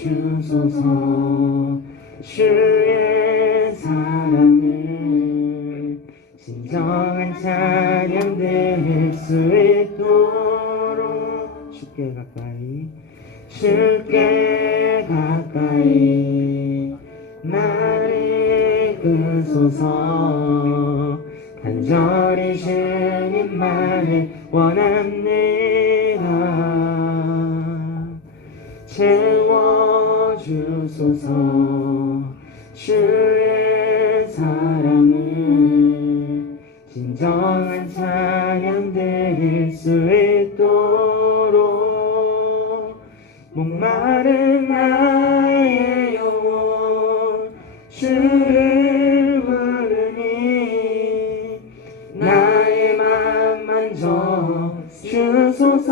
채워주소서. 주의 사랑을 진정한 찬양 드릴 수 있도록 주께 가까이 나를 이끄소서. 간절히 주님만을 원합니다. 채워주소서. 주의 사랑을 진정한 찬양 드릴 수 있도록. 목마른 나의 영혼 주를 부르니 나의 맘 만져 주소서.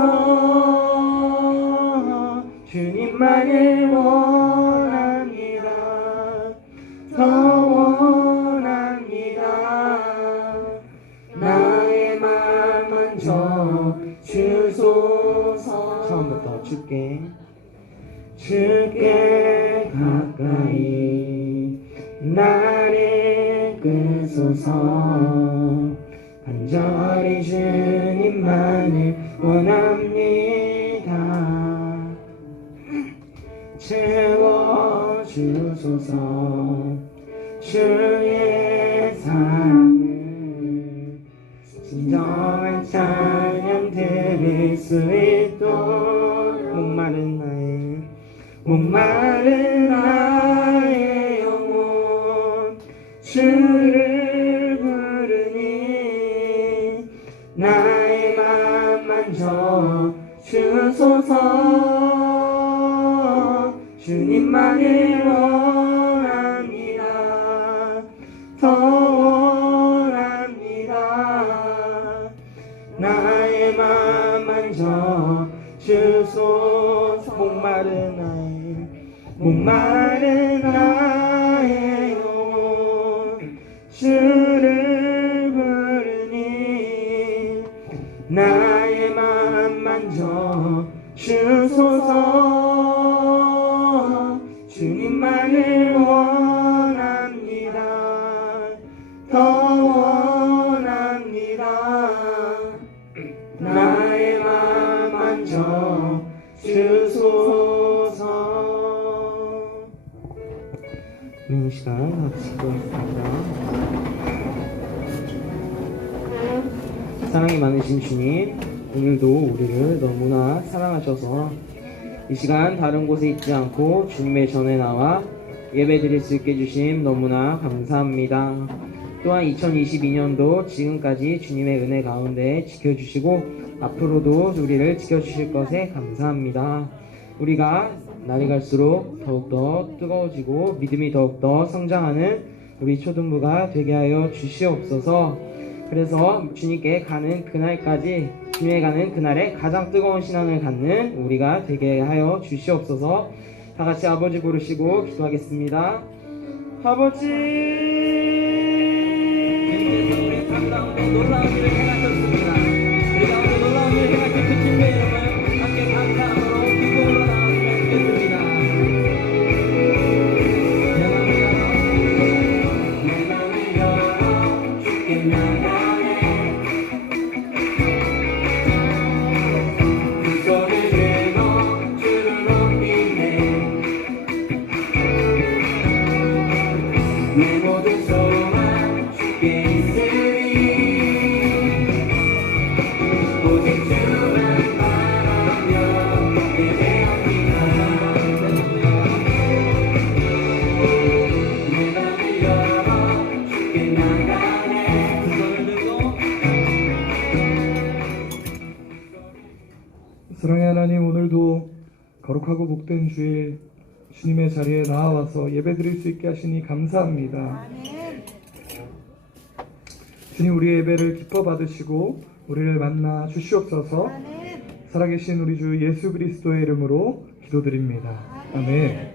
주님만을 원합니다. 더 원합니다. 나의 맘 만져 주소서. 처음부터 주께 가까이 나를 이끄소서. 간절히 주님만을 원합니다. 채워주소서. 주의 사랑을 진정한 찬양 드릴 수 있도록. 목마른 나의 영혼 주를 부르니 나의 맘 만져 주소서. 주님만을 원합니다. 더 원합니다. 나의 맘 만져 주소서. 목마른 나의 영혼 주를 부르니 나의 맘 만져 주소서. 주님만을 원합니다. 더 원합니다. 나의 맘 만져 주소서. 이 시간 같이 기도하겠습니다. 사랑이 많으신 주님, 오늘도 우리를 너무나 사랑하셔서 이 시간 다른 곳에 있지 않고 주님의 전에 나와 예배 드릴 수 있게 해주심 너무나 감사합니다. 또한 2022년도 지금까지 주님의 은혜 가운데 지켜주시고 앞으로도 우리를 지켜주실 것에 감사합니다. 우리가 날이 갈수록 더욱더 뜨거워지고 믿음이 더욱더 성장하는 우리 초등부가 되게 하여 주시옵소서. 그래서 주님께 가는 그날까지, 주님에 가는 그날에 가장 뜨거운 신앙을 갖는 우리가 되게 하여 주시옵소서. 다같이 아버지 부르시고 기도하겠습니다. 아버지, 우리 가운데 놀라운 일을 행하셨습니다. 우리 가운데 놀라운 일을 행하신 그 주님의 이름을 함께 감사함으로 기도로 나왔으면 좋겠습니다. 내 맘을 열어 주께 나가네. 두 손을 들고 주를 높이네. 내 모든 소망 주께 있으리. 오직 주만 바라며 예배합니다. 내 맘을 열어 주께 나가네. 두 손을 들고. 사랑의 하나님, 오늘도 거룩하고 복된 주일 주님의 자리에 나와서 예배드릴 수 있게 하시니 감사합니다. 주님, 우리의 예배를 기뻐 받으시고 우리를 만나 주시옵소서. 살아계신 우리 주 예수 그리스도의 이름으로 기도드립니다. 아멘.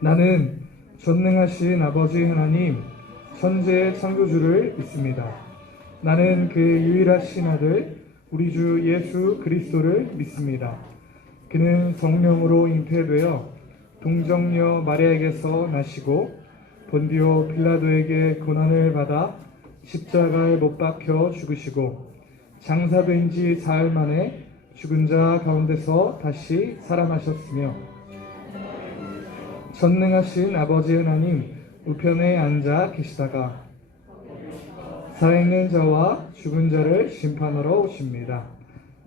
나는 전능하신 아버지 하나님, 천지의 창조주를 믿습니다. 나는 그 유일하신 아들 우리 주 예수 그리스도를 믿습니다. 그는 성령으로 잉태되어 동정녀 마리아에게서 나시고 본디오 빌라도에게 고난을 받아 십자가에 못 박혀 죽으시고 장사된 지 사흘 만에 죽은 자 가운데서 다시 살아나셨으며 전능하신 아버지 하나님 우편에 앉아 계시다가 살아있는 자와 죽은 자를 심판하러 오십니다.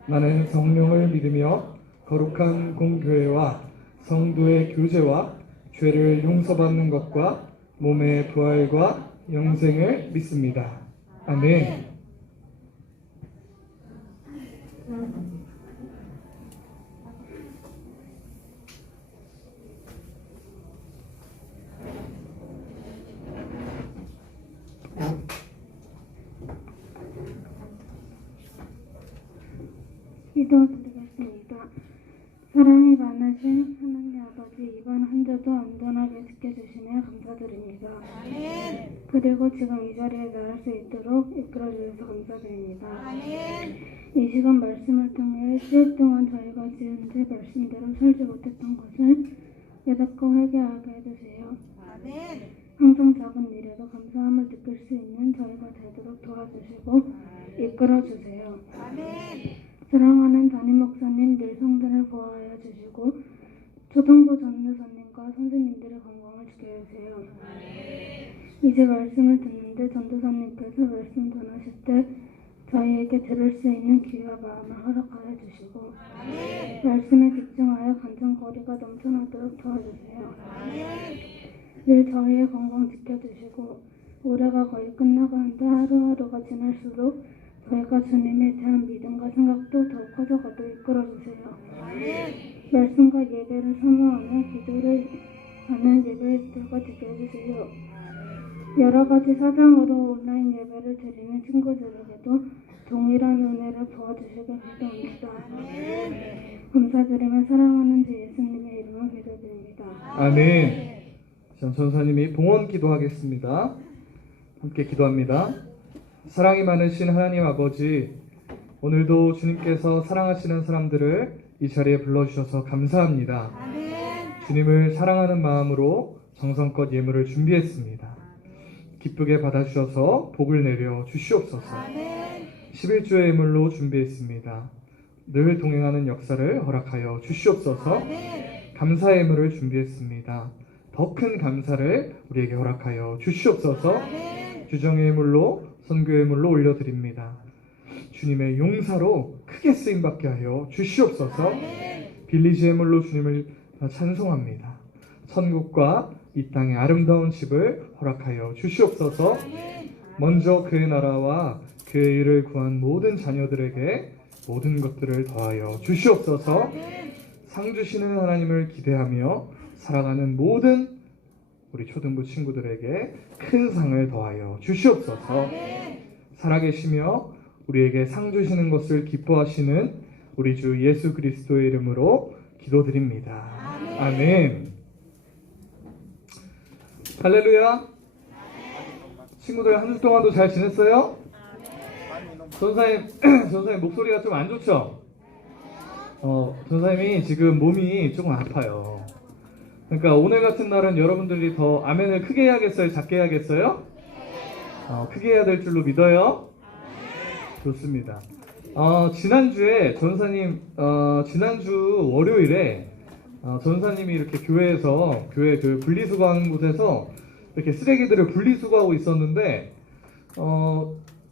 나는 성령을 믿으며 거룩한 공교회와 성도의 교제와 죄를 용서받는 것과 몸의 부활과 영생을 믿습니다. 아멘. 기도드리겠습니다. 사랑이 많으신 하나님 아버지, 이번 한 주도 안전하게 지켜주시며 감사드립니다. 그리고 지금 이 자리에 나올 수 있도록 이끌어주셔서 감사드립니다. 이 시간 말씀을 통해 일주일 동안 저희가 지은 제 말씀대로 살지 못했던 것을 깨닫고 회개하게 해주세요. 항상 작은 일에도 감사함을 느낄 수 있는 저희가 되도록 도와주시고 이끌어주세요. 사랑하는 담임 목사님 늘 성전을 보호하여 주시고 초등부 전도사님과 선생님들의 건강을 지켜주세요. 이제 말씀을 듣는데 전도사님께서 말씀 전하실 때 저희에게 들을 수 있는 귀와 마음을 허락하여 주시고 말씀에 집중하여 간증거리가 넘쳐나도록 도와주세요. 늘 저희의 건강 지켜주시고 올해가 거의 끝나가는데 하루하루가 지날수록 저희가 주님에 대한 믿음과 생각도 더욱 커져가도록 이끌어주세요. 말씀과 예배를 사모하며 기도를 하는 예배들과 되게 해주세요. 여러 가지 사정으로 온라인 예배를 드리는 친구들에게도 동일한 은혜를 부어주시길 기도합니다. 감사드리며 사랑하는 주 예수님의 이름으로 기도드립니다. 아멘. 자, 전사님이 봉헌 기도하겠습니다. 함께 기도합니다. 사랑이 많으신 하나님 아버지, 오늘도 주님께서 사랑하시는 사람들을 이 자리에 불러주셔서 감사합니다. 주님을 사랑하는 마음으로 정성껏 예물을 준비했습니다. 기쁘게 받아주셔서 복을 내려 주시옵소서. 11조의 예물로 준비했습니다. 늘 동행하는 역사를 허락하여 주시옵소서. 감사의 예물을 준비했습니다. 더 큰 감사를 우리에게 허락하여 주시옵소서. 주정의 예물로 선교의 예물로 올려드립니다. 주님의 용사로 크게 쓰임받게 하여 주시옵소서. 빌리지 예물로 주님을 찬송합니다. 천국과 이 땅의 아름다운 집을 허락하여 주시옵소서. 먼저 그의 나라와 그의 일을 구한 모든 자녀들에게 모든 것들을 더하여 주시옵소서. 상 주시는 하나님을 기대하며 살아가는 모든 우리 초등부 친구들에게 큰 상을 더하여 주시옵소서. 살아계시며 우리에게 상 주시는 것을 기뻐하시는 우리 주 예수 그리스도의 이름으로 기도드립니다. 아멘. 할렐루야. 친구들 한 주 동안도 잘 지냈어요? 전사님 목소리가 좀 안 좋죠? 전사님이 지금 몸이 조금 아파요. 그러니까 오늘 같은 날은 여러분들이 더 아멘을 크게 해야겠어요? 작게 해야겠어요? 크게 해야 될 줄로 믿어요? 좋습니다. 지난주에 전사님, 지난주 월요일에 전사님이 이렇게 교회에서, 교회 그 분리수거하는 곳에서 이렇게 쓰레기들을 분리수거하고 있었는데,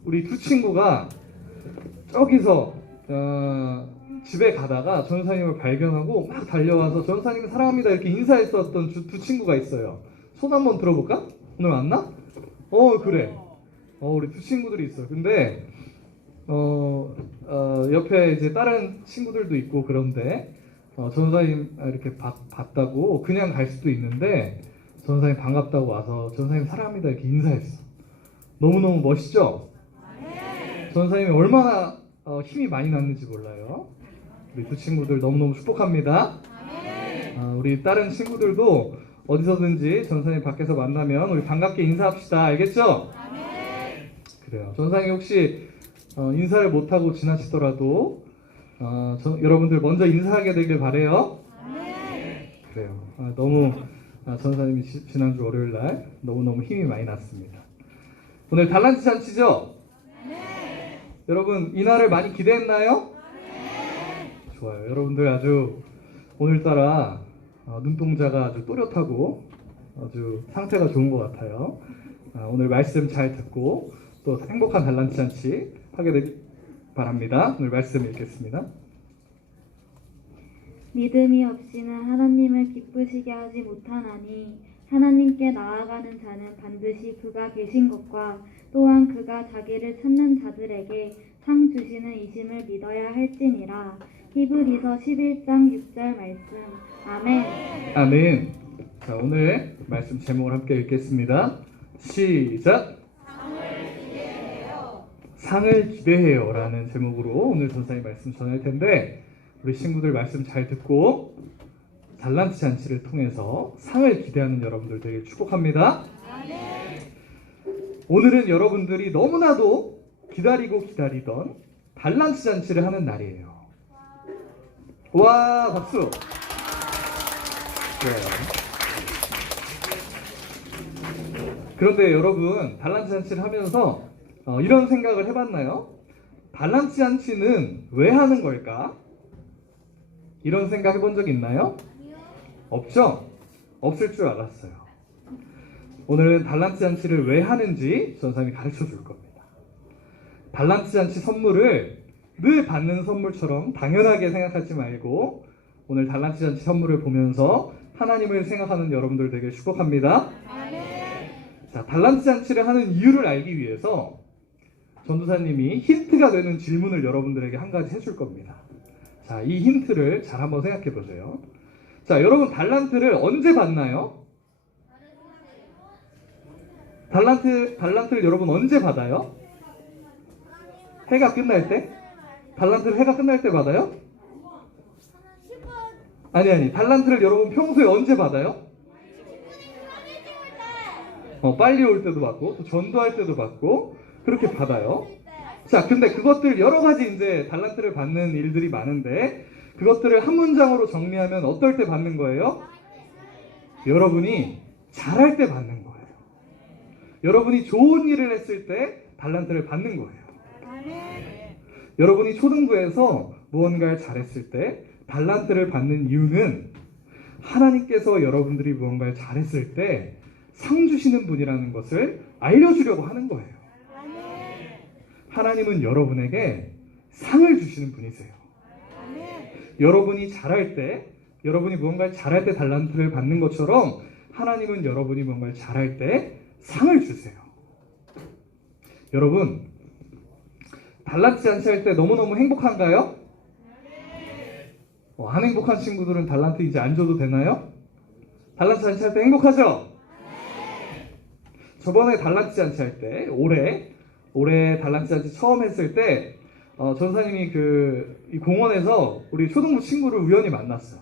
우리 두 친구가 저기서, 집에 가다가 전사님을 발견하고 막 달려와서 전사님 사랑합니다 이렇게 인사했었던 두 친구가 있어요. 손 한번 들어볼까? 오늘 왔나? 그래. 우리 두 친구들이 있어요. 근데 옆에 이제 다른 친구들도 있고 그런데 전사님 이렇게 봤다고 그냥 갈 수도 있는데 전사님 반갑다고 와서 전사님 사랑합니다 이렇게 인사했어. 너무너무 멋있죠? 전사님이 얼마나 힘이 많이 났는지 몰라요. 우리 두 친구들 너무너무 축복합니다. 우리 다른 친구들도 어디서든지 전사님 밖에서 만나면 우리 반갑게 인사합시다. 알겠죠? 그래요. 전사님 혹시 인사를 못하고 지나치더라도 여러분들 먼저 인사하게 되길 바래요. 그래요. 너무 전사님이 지난주 월요일 날 너무너무 힘이 많이 났습니다. 오늘 달란트 잔치죠? 여러분 이날을 많이 기대했나요? 좋아요. 여러분들 아주 오늘따라 눈동자가 아주 또렷하고 아주 상태가 좋은 것 같아요. 오늘 말씀 잘 듣고 또 행복한 달란트 잔치 하게 되길 바랍니다. 오늘 말씀 읽겠습니다. 믿음이 없이는 하나님을 기쁘시게 하지 못하나니 하나님께 나아가는 자는 반드시 그가 계신 것과 또한 그가 자기를 찾는 자들에게 상 주시는 이심을 믿어야 할지니라. 히브리서 11장 6절 말씀. 아멘. 아멘. 자, 오늘 말씀 제목을 함께 읽겠습니다. 시작. 상을 기대해요 라는 제목으로 오늘 전사님 말씀 전할 텐데 우리 친구들 말씀 잘 듣고 달란트 잔치를 통해서 상을 기대하는 여러분들 되게 축복합니다. 오늘은 여러분들이 너무나도 기다리고 기다리던 달란트 잔치를 하는 날이에요. 와, 박수. 그런데 여러분 달란트 잔치를 하면서 이런 생각을 해봤나요? 달란트 잔치는 왜 하는 걸까? 이런 생각 해본 적 있나요? 없죠? 없을 줄 알았어요. 오늘은 달란트 잔치를 왜 하는지 전사님이 가르쳐 줄 겁니다. 달란트 잔치 선물을 늘 받는 선물처럼 당연하게 생각하지 말고 오늘 달란트 잔치 선물을 보면서 하나님을 생각하는 여러분들 되게 축복합니다. 자, 달란트 잔치를 하는 이유를 알기 위해서 전도사님이 힌트가 되는 질문을 여러분들에게 한 가지 해줄 겁니다. 자, 이 힌트를 잘 한번 생각해 보세요. 자, 여러분 달란트를 언제 받나요? 달란트를 여러분 언제 받아요? 해가 끝날 때? 달란트를 해가 끝날 때 받아요? 아니. 달란트를 여러분 평소에 언제 받아요? 빨리 올 때도 받고, 또 전도할 때도 받고, 그렇게 받아요. 자, 근데 그것들 여러 가지 이제 달란트를 받는 일들이 많은데, 그것들을 한 문장으로 정리하면 어떨 때 받는 거예요? 여러분이 잘할 때 받는 거예요. 여러분이 좋은 일을 했을 때 달란트를 받는 거예요. 여러분이 초등부에서 무언가를 잘했을 때 달란트를 받는 이유는 하나님께서 여러분들이 무언가를 잘했을 때 상 주시는 분이라는 것을 알려주려고 하는 거예요. 하나님은 여러분에게 상을 주시는 분이세요. 여러분이 잘할 때, 여러분이 무언가를 잘할 때 달란트를 받는 것처럼 하나님은 여러분이 무언가를 잘할 때 상을 주세요. 여러분, 달란트 잔치할 때 너무너무 행복한가요? 안 행복한 친구들은 달란트 이제 안 줘도 되나요? 달란트 잔치할 때 행복하죠? 저번에 달란트 잔치할 때, 올해 달란트 잔치 처음 했을 때 전사님이 이 공원에서 우리 초등부 친구를 우연히 만났어요.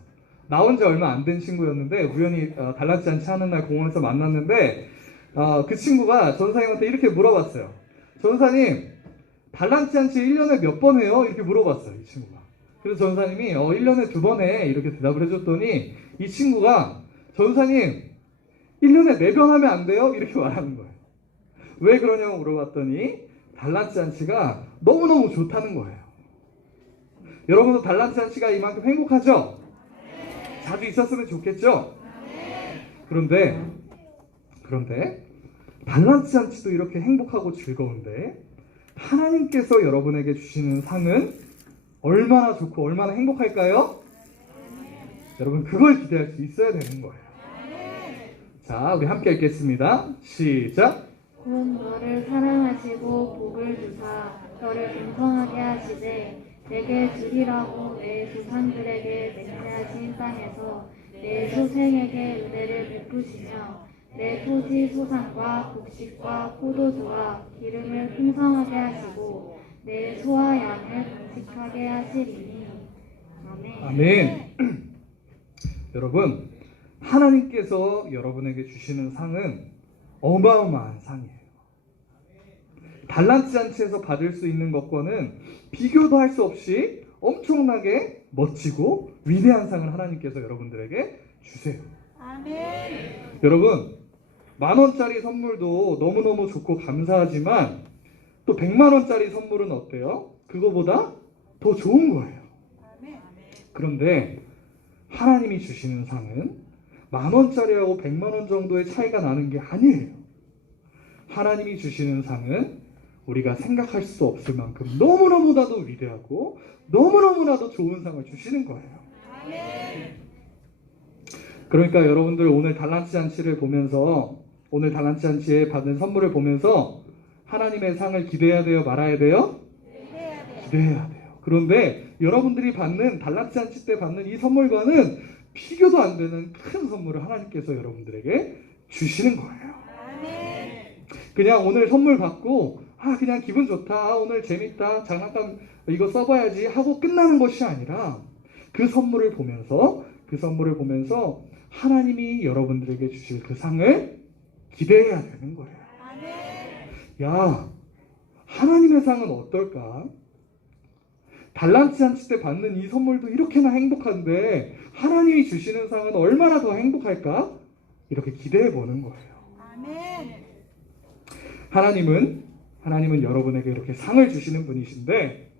나온 지 얼마 안 된 친구였는데 우연히 달란트 잔치 하는 날 공원에서 만났는데 그 친구가 전사님한테 이렇게 물어봤어요. 전사님, 달란트 잔치 1년에 몇 번 해요? 이렇게 물어봤어요, 이 친구가. 그래서 전사님이 1년에 2번 해 이렇게 대답을 해줬더니 이 친구가 전사님 1년에 4번 하면 안 돼요? 이렇게 말하는 거예요. 왜 그러냐고 물어봤더니 달란트 잔치가 너무너무 좋다는 거예요. 여러분도 달란트 잔치가 이만큼 행복하죠? 자주 있었으면 좋겠죠? 그런데 달란트 잔치도 이렇게 행복하고 즐거운데 하나님께서 여러분에게 주시는 상은 얼마나 좋고 얼마나 행복할까요? 여러분 그걸 기대할 수 있어야 되는 거예요. 자, 우리 함께 읽겠습니다. 시작. 곧 너를 사랑하시고 복을 주사 너를 풍성하게 하시되 내게 주리라고 내 조상들에게 맹세하신 땅에서 내 소생에게 은혜를 베푸시며 내 토지 소산과 곡식과 포도주와 기름을 풍성하게 하시고 내 소와 양을 번식하게 하시리니. 아멘. 아멘. 여러분, 하나님께서 여러분에게 주시는 상은 어마어마한 상이에요. 달란트 잔치에서 받을 수 있는 것과는 비교도 할 수 없이 엄청나게 멋지고 위대한 상을 하나님께서 여러분들에게 주세요. 여러분, 10,000원짜리 선물도 너무너무 좋고 감사하지만 또 100만원짜리 선물은 어때요? 그거보다 더 좋은 거예요. 그런데 하나님이 주시는 상은 10,000원짜리하고 100만원 정도의 차이가 나는 게 아니에요. 하나님이 주시는 상은 우리가 생각할 수 없을 만큼 너무너무나도 위대하고 너무너무나도 좋은 상을 주시는 거예요. 그러니까 여러분들 오늘 달란트 잔치를 보면서, 오늘 달란트 잔치에 받은 선물을 보면서 하나님의 상을 기대해야 돼요? 말아야 돼요? 기대해야 돼요. 그런데 여러분들이 받는 달란트 잔치 때 받는 이 선물과는 비교도 안 되는 큰 선물을 하나님께서 여러분들에게 주시는 거예요. 그냥 오늘 선물 받고 그냥 기분 좋다, 오늘 재밌다, 장난감 이거 써봐야지 하고 끝나는 것이 아니라 그 선물을 보면서 하나님이 여러분들에게 주실 그 상을 기대해야 되는 거예요. 야, 하나님의 상은 어떨까? 달란트 잔치 때 받는 이 선물도 이렇게나 행복한데 하나님이 주시는 상은 얼마나 더 행복할까? 이렇게 기대해 보는 거예요. 하나님은 여러분에게 이렇게 상을 주시는 분이신데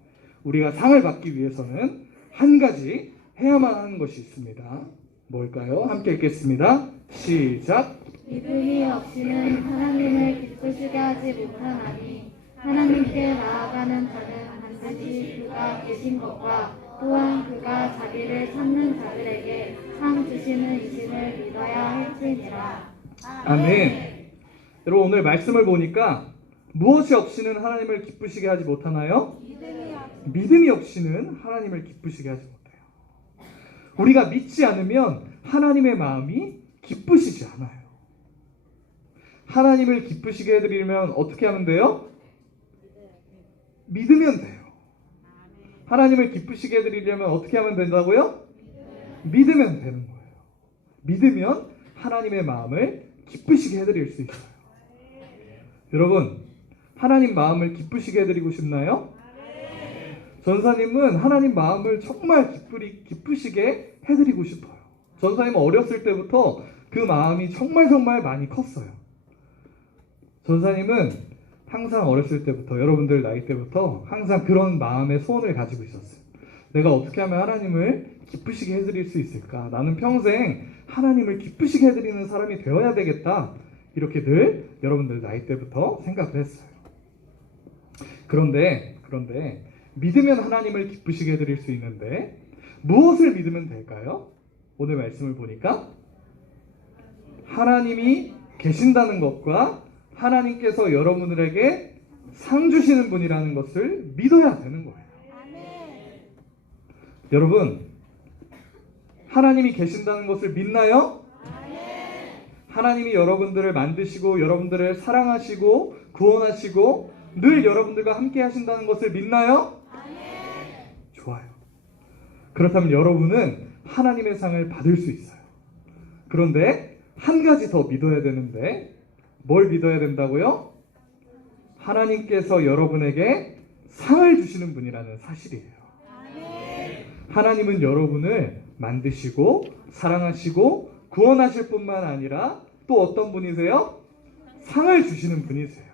우리가 상을 받기 위해서는 한 가지 해야만 하는 것이 있습니다. 뭘까요? 함께 읽겠습니다. 시작. 믿음이 없이는 하나님을 기쁘시게 하지 못하나니 하나님께 나아가는 자는 반드시 그가 계신 것과 또한 그가 자기를 찾는 자들에게 상 주시는 이심을 믿어야 할지니라. 아멘. 여러분, 오늘 말씀을 보니까 무엇이 없이는 하나님을 기쁘시게 하지 못하나요? 믿음이 없이는 하나님을 기쁘시게 하지 못해요. 우리가 믿지 않으면 하나님의 마음이 기쁘시지 않아요. 하나님을 기쁘시게 해드리려면 어떻게 하면 돼요? 믿으면 돼요. 하나님을 기쁘시게 해드리려면 어떻게 하면 된다고요? 믿으면 되는 거예요. 믿으면 하나님의 마음을 기쁘시게 해드릴 수 있어요. 여러분, 하나님 마음을 기쁘시게 해드리고 싶나요? 전사님은 하나님 마음을 정말 기쁘시게 해드리고 싶어요. 전사님은 어렸을 때부터 그 마음이 정말 많이 컸어요. 전사님은 항상 어렸을 때부터, 여러분들 나이 때부터 항상 그런 마음의 소원을 가지고 있었어요. 내가 어떻게 하면 하나님을 기쁘시게 해드릴 수 있을까? 나는 평생 하나님을 기쁘시게 해드리는 사람이 되어야 되겠다. 이렇게 늘 여러분들 나이 때부터 생각을 했어요. 그런데 믿으면 하나님을 기쁘시게 해드릴 수 있는데 무엇을 믿으면 될까요? 오늘 말씀을 보니까 하나님이 계신다는 것과 하나님께서 여러분들에게 상 주시는 분이라는 것을 믿어야 되는 거예요. 여러분, 하나님이 계신다는 것을 믿나요? 하나님이 여러분들을 만드시고 여러분들을 사랑하시고 구원하시고 늘 여러분들과 함께 하신다는 것을 믿나요? 좋아요. 그렇다면 여러분은 하나님의 상을 받을 수 있어요. 그런데 한 가지 더 믿어야 되는데 뭘 믿어야 된다고요? 하나님께서 여러분에게 상을 주시는 분이라는 사실이에요. 하나님은 여러분을 만드시고 사랑하시고 구원하실 뿐만 아니라 또 어떤 분이세요? 상을 주시는 분이세요.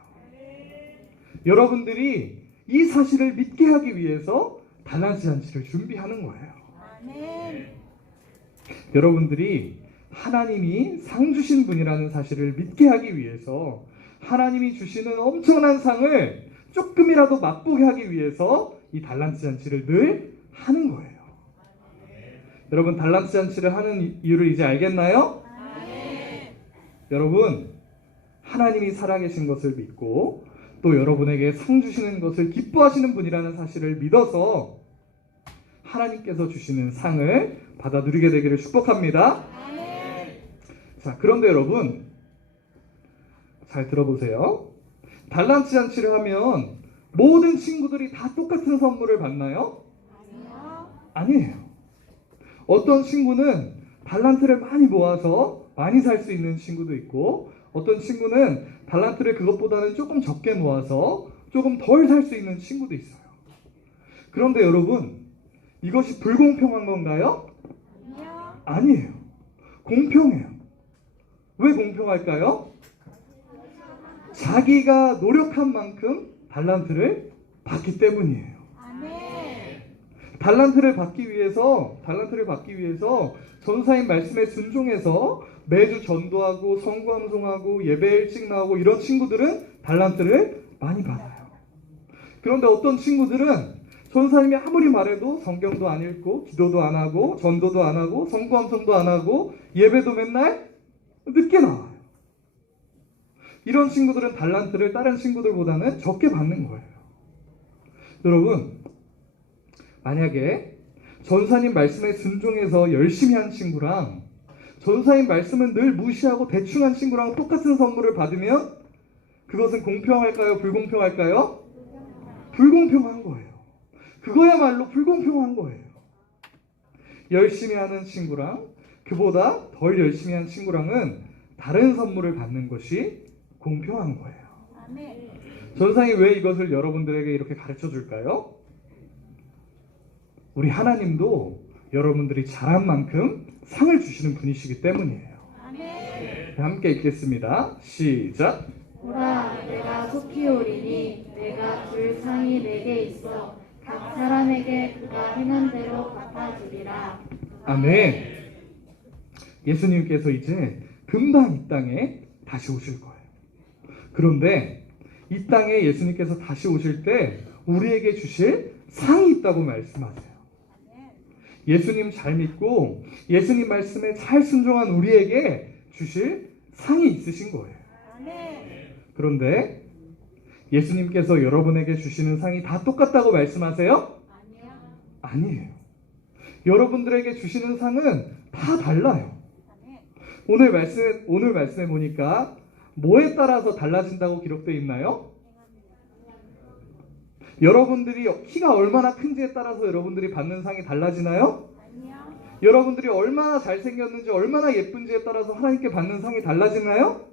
여러분들이 이 사실을 믿게 하기 위해서 달란트 잔치를 준비하는 거예요. 여러분들이 하나님이 상 주신 분이라는 사실을 믿게 하기 위해서 하나님이 주시는 엄청난 상을 조금이라도 맛보게 하기 위해서 이 달란트 잔치를 늘 하는 거예요. 여러분, 달란트 잔치를 하는 이유를 이제 알겠나요? 여러분, 하나님이 살아계신 것을 믿고 또 여러분에게 상 주시는 것을 기뻐하시는 분이라는 사실을 믿어서 하나님께서 주시는 상을 받아 누리게 되기를 축복합니다. 자, 그런데 여러분, 잘 들어보세요. 달란트 잔치를 하면 모든 친구들이 다 똑같은 선물을 받나요? 아니에요. 어떤 친구는 달란트를 많이 모아서 많이 살 수 있는 친구도 있고, 어떤 친구는 달란트를 그것보다는 조금 적게 모아서 조금 덜 살 수 있는 친구도 있어요. 그런데 여러분, 이것이 불공평한 건가요? 아니에요. 공평해요. 왜 공평할까요? 자기가 노력한 만큼 달란트를 받기 때문이에요. 달란트를 받기 위해서 전사님 말씀에 순종해서 매주 전도하고 성광송하고 예배 일찍 나오고 이런 친구들은 달란트를 많이 받아요. 그런데 어떤 친구들은 전사님이 아무리 말해도 성경도 안 읽고 기도도 안 하고 전도도 안 하고 성광송도 안 하고 예배도 맨날 늦게 나와요. 이런 친구들은 달란트를 다른 친구들보다는 적게 받는 거예요. 여러분, 만약에 전사님 말씀에 순종해서 열심히 한 친구랑 전사님 말씀은 늘 무시하고 대충 한 친구랑 똑같은 선물을 받으면 그것은 공평할까요? 불공평할까요? 불공평한 거예요. 그거야말로 불공평한 거예요. 열심히 하는 친구랑 그보다 덜 열심히 한 친구랑은 다른 선물을 받는 것이 공평한 거예요. 전사님 왜 이것을 여러분들에게 이렇게 가르쳐 줄까요? 우리 하나님도 여러분들이 잘한 만큼 상을 주시는 분이시기 때문이에요. 함께 읽겠습니다. 시작. 보라, 내가 속히 오리니 내가 줄 상이 내게 있어 각 사람에게 그가 행한 대로 갚아주리라. 아멘. 예수님께서 이제 금방 이 땅에 다시 오실 거예요. 그런데 이 땅에 예수님께서 다시 오실 때 우리에게 주실 상이 있다고 말씀하세요. 예수님 잘 믿고 예수님 말씀에 잘 순종한 우리에게 주실 상이 있으신 거예요. 그런데 예수님께서 여러분에게 주시는 상이 다 똑같다고 말씀하세요? 아니에요. 여러분들에게 주시는 상은 다 달라요. 오늘 말씀에 보니까 뭐에 따라서 달라진다고 기록되어 있나요? 여러분들이 키가 얼마나 큰지에 따라서 여러분들이 받는 상이 달라지나요? 여러분들이 얼마나 잘생겼는지 얼마나 예쁜지에 따라서 하나님께 받는 상이 달라지나요?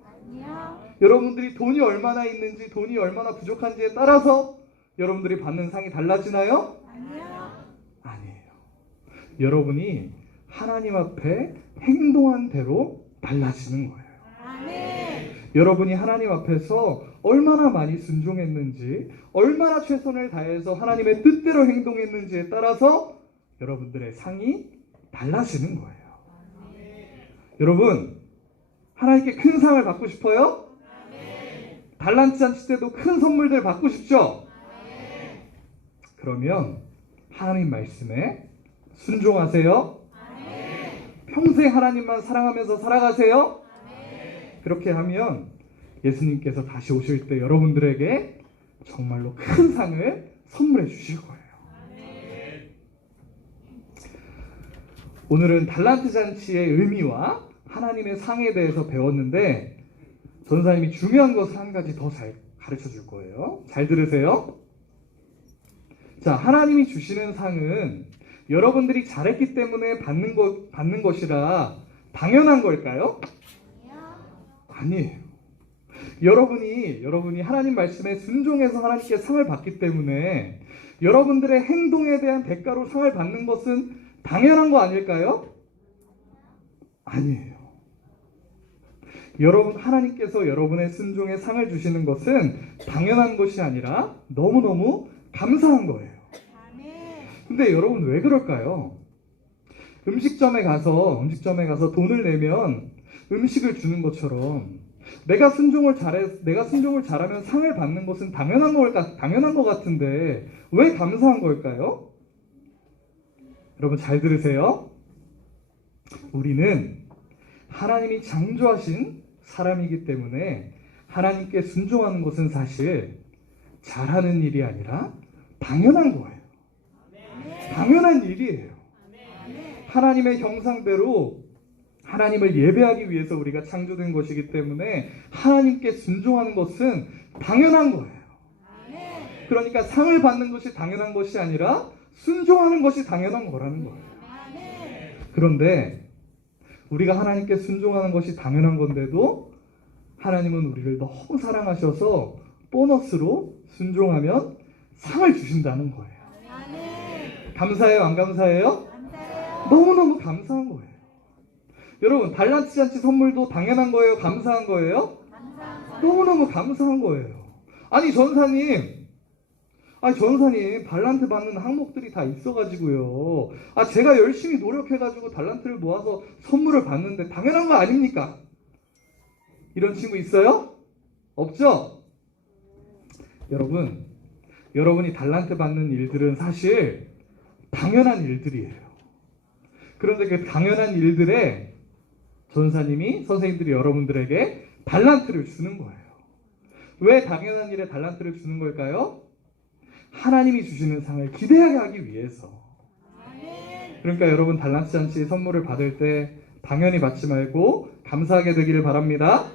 여러분들이 돈이 얼마나 있는지 돈이 얼마나 부족한지에 따라서 여러분들이 받는 상이 달라지나요? 아니에요. 여러분이 하나님 앞에 행동한 대로 달라지는 거예요. 여러분이 하나님 앞에서 얼마나 많이 순종했는지, 얼마나 최선을 다해서 하나님의 뜻대로 행동했는지에 따라서 여러분들의 상이 달라지는 거예요. 여러분, 하나님께 큰 상을 받고 싶어요? 달란트 잔치 때도 큰 선물들 받고 싶죠? 그러면 하나님 말씀에 순종하세요. 평생 하나님만 사랑하면서 살아가세요. 그렇게 하면 예수님께서 다시 오실 때 여러분들에게 정말로 큰 상을 선물해 주실 거예요. 오늘은 달란트 잔치의 의미와 하나님의 상에 대해서 배웠는데 전사님이 중요한 것을 한 가지 더 잘 가르쳐 줄 거예요. 잘 들으세요. 자, 하나님이 주시는 상은 여러분들이 잘했기 때문에 받는 것이라 당연한 걸까요? 아니에요. 여러분이 하나님 말씀에 순종해서 하나님께 상을 받기 때문에 여러분들의 행동에 대한 대가로 상을 받는 것은 당연한 거 아닐까요? 아니에요. 하나님께서 여러분의 순종에 상을 주시는 것은 당연한 것이 아니라 너무너무 감사한 거예요. 근데 여러분 왜 그럴까요? 음식점에 가서 돈을 내면 음식을 주는 것처럼 내가 순종을 잘하면 상을 받는 것은 당연한 것 같은데 왜 감사한 걸까요? 여러분 잘 들으세요. 우리는 하나님이 창조하신 사람이기 때문에 하나님께 순종하는 것은 사실 잘하는 일이 아니라 당연한 거예요. 당연한 일이에요. 하나님의 형상대로 하나님을 예배하기 위해서 우리가 창조된 것이기 때문에 하나님께 순종하는 것은 당연한 거예요. 그러니까 상을 받는 것이 당연한 것이 아니라 순종하는 것이 당연한 거라는 거예요. 그런데 우리가 하나님께 순종하는 것이 당연한 건데도 하나님은 우리를 너무 사랑하셔서 보너스로 순종하면 상을 주신다는 거예요. 감사해요, 안 감사해요? 너무너무 감사한 거예요. 여러분, 달란트 잔치 선물도 당연한 거예요, 감사한 거예요? 너무너무 감사한 거예요. 아니 전사님, 달란트 받는 항목들이 다 있어가지고요. 제가 열심히 노력해가지고 달란트를 모아서 선물을 받는데 당연한 거 아닙니까? 이런 친구 있어요? 없죠? 여러분, 여러분이 달란트 받는 일들은 사실 당연한 일들이에요. 그런데 그 당연한 일들에 전사님이, 선생님들이 여러분들에게 달란트를 주는 거예요. 왜 당연한 일에 달란트를 주는 걸까요? 하나님이 주시는 상을 기대하게 하기 위해서. 그러니까 여러분, 달란트 잔치 선물을 받을 때 당연히 받지 말고 감사하게 되기를 바랍니다.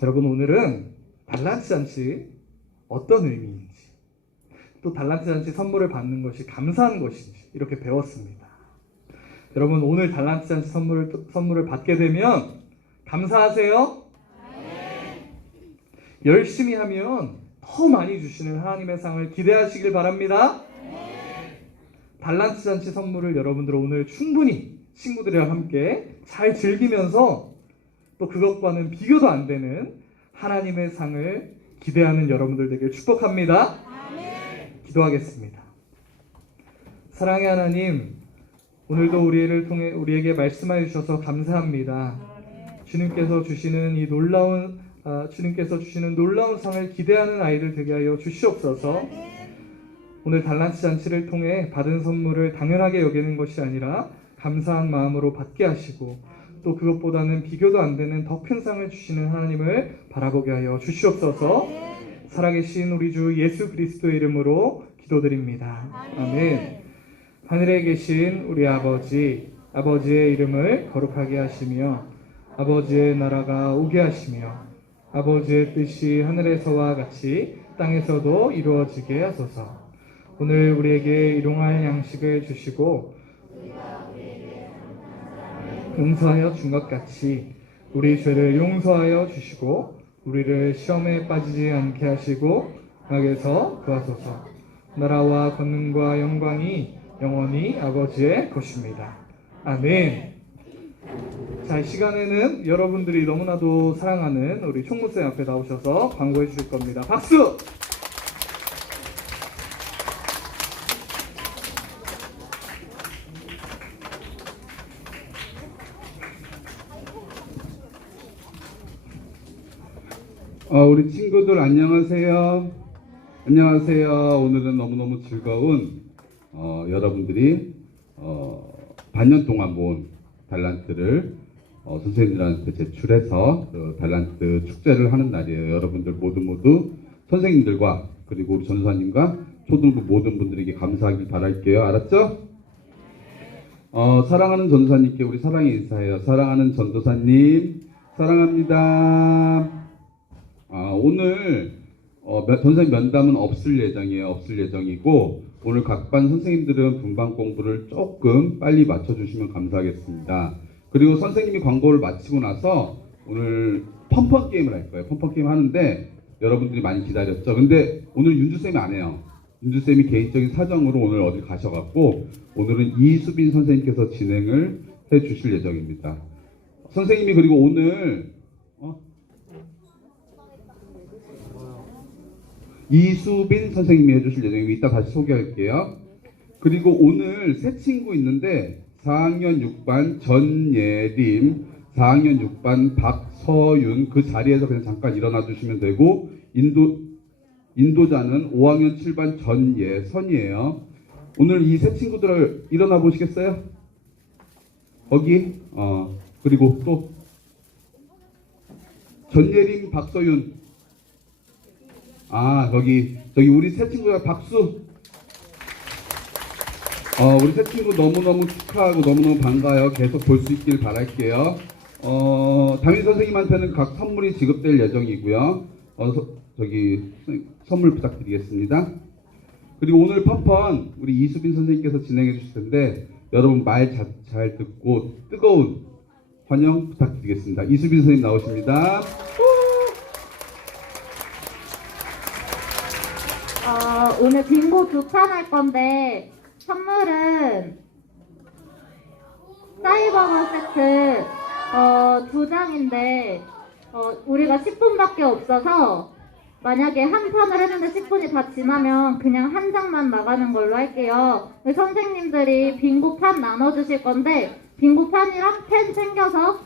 여러분, 오늘은 달란트 잔치 어떤 의미인지, 또 달란트 잔치 선물을 받는 것이 감사한 것인지 이렇게 배웠습니다. 여러분, 오늘 달란트 잔치 선물을 받게 되면 감사하세요? 열심히 하면 더 많이 주시는 하나님의 상을 기대하시길 바랍니다. 달란트 잔치 선물을 여러분들 오늘 충분히 친구들이랑 함께 잘 즐기면서 또 그것과는 비교도 안 되는 하나님의 상을 기대하는 여러분들 되길 축복합니다. 기도하겠습니다. 사랑의 하나님, 오늘도 우리를 통해 우리에게 말씀하여 주셔서 감사합니다. 주님께서 주시는 놀라운 상을 기대하는 아이들 되게 하여 주시옵소서. 오늘 달란트 잔치를 통해 받은 선물을 당연하게 여기는 것이 아니라 감사한 마음으로 받게 하시고, 또 그것보다는 비교도 안 되는 더 큰 상을 주시는 하나님을 바라보게 하여 주시옵소서. 살아계신 우리 주 예수 그리스도의 이름으로 기도드립니다. 아멘. 하늘에 계신 우리 아버지의 이름을 거룩하게 하시며 아버지의 나라가 오게 하시며 아버지의 뜻이 하늘에서와 같이 땅에서도 이루어지게 하소서. 오늘 우리에게 일용할 양식을 주시고 용서하여 준 것 같이 우리 죄를 용서하여 주시고 우리를 시험에 빠지지 않게 하시고 악에서 구하소서. 나라와 권능과 영광이 영원히 아버지의 것입니다. 아멘. 자, 이 시간에는 여러분들이 너무나도 사랑하는 우리 총무쌤 앞에 나오셔서 광고해 주실 겁니다. 박수! 우리 친구들 안녕하세요. 안녕하세요. 오늘은 너무너무 즐거운 여러분들이 반년 동안 모은 달란트를 선생님들한테 제출해서 그 달란트 축제를 하는 날이에요. 여러분들 모두 선생님들과 그리고 우리 전도사님과 초등부 모든 분들에게 감사하길 바랄게요. 알았죠? 사랑하는 전도사님께 우리 사랑의 인사해요. 사랑하는 전도사님 사랑합니다. 오늘 전사님 면담은 없을 예정이고 오늘 각 반 선생님들은 분반 공부를 조금 빨리 맞춰주시면 감사하겠습니다. 그리고 선생님이 광고를 마치고 나서 오늘 펀펀 게임을 할 거예요. 펀펀 게임 하는데 여러분들이 많이 기다렸죠. 근데 오늘 윤주쌤이 안 해요. 윤주쌤이 개인적인 사정으로 오늘 어디 가셔갖고 오늘은 이수빈 선생님께서 진행을 해 주실 예정입니다. 선생님이 그리고 오늘 이수빈 선생님이 해주실 예정이고 이따 다시 소개할게요. 그리고 오늘 새 친구 있는데 4학년 6반 전예림, 4학년 6반 박서윤 그 자리에서 그냥 잠깐 일어나 주시면 되고 인도자는 5학년 7반 전예선이에요. 오늘 이 새 친구들을 일어나 보시겠어요? 거기 그리고 또 전예림 박서윤 저기 우리 새 친구가 박수. 우리 새 친구 너무너무 축하하고 너무너무 반가워요. 계속 볼 수 있길 바랄게요. 담임 선생님한테는 각 선물이 지급될 예정이고요. 선물 부탁드리겠습니다. 그리고 오늘 펀펀 우리 이수빈 선생님께서 진행해 주실 텐데 여러분 말 잘 듣고 뜨거운 환영 부탁드리겠습니다. 이수빈 선생님 나오십니다. 오늘 빙고 2판 할 건데 선물은 사이버거 세트 2장인데 우리가 10분밖에 없어서 만약에 한 판을 했는데 10분이 다 지나면 그냥 한 장만 나가는 걸로 할게요. 선생님들이 빙고판 나눠주실 건데 빙고판이랑 펜 챙겨서